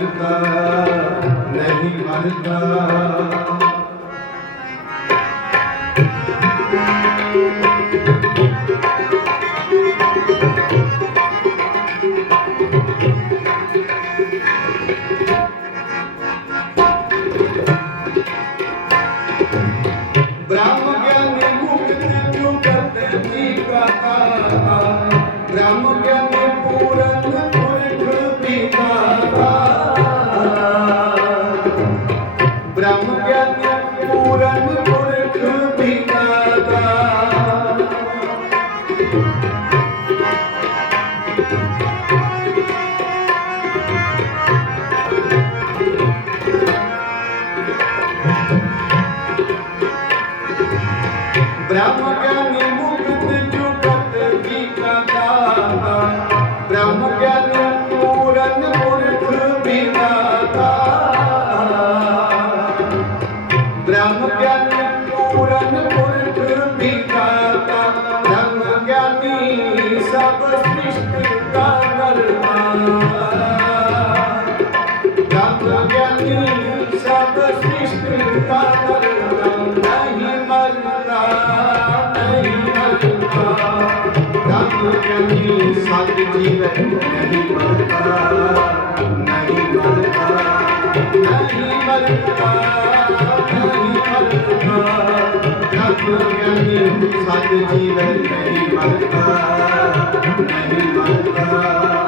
ਮਰਦਾ ਨਹੀਂ ਮਰਦਾ ਬ੍ਰਹਮ ਗਿਆਨੀ ਮੁਕਤ ਜੁਗਤ ਕੀ ਕਦਾਤਾ ਬ੍ਰਹਮ ਗਿਆਨੀ ਪੂਰਨ ਪੁਰਖ ਬਿਨਾਤਾ ਬ੍ਰਹਮ ਗਿਆਨੀ ਪੂਰਨ ਪੁਰਖ ਬਿਨਾਤਾ ਬ੍ਰਹਮ ਗਿਆਨੀ ਸਭ ਸ੍ਰਿਸ਼ਟ ਕਾ ਸਾਧ ਦੀ ਜੀਵ ਹੈ ਨਹੀਂ ਮਰਦਾ ਨਹੀਂ ਮਰਦਾ ਨਹੀਂ ਮਰਦਾ ਨਹੀਂ ਮਰਦਾ ਜਗ ਗਿਆਨੀ ਸਾਧ ਜੀਵ ਹੈ ਨਹੀਂ ਮਰਦਾ ਨਹੀਂ ਮਰਦਾ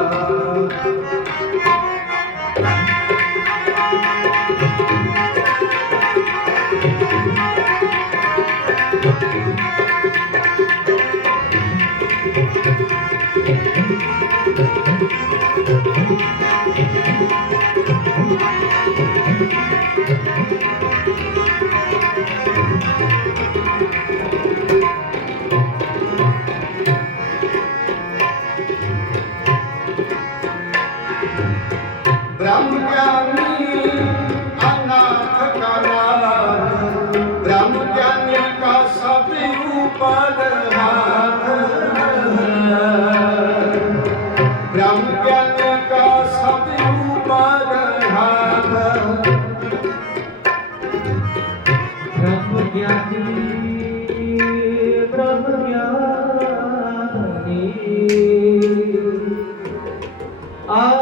Música 아.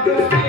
Deus.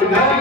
Thank you.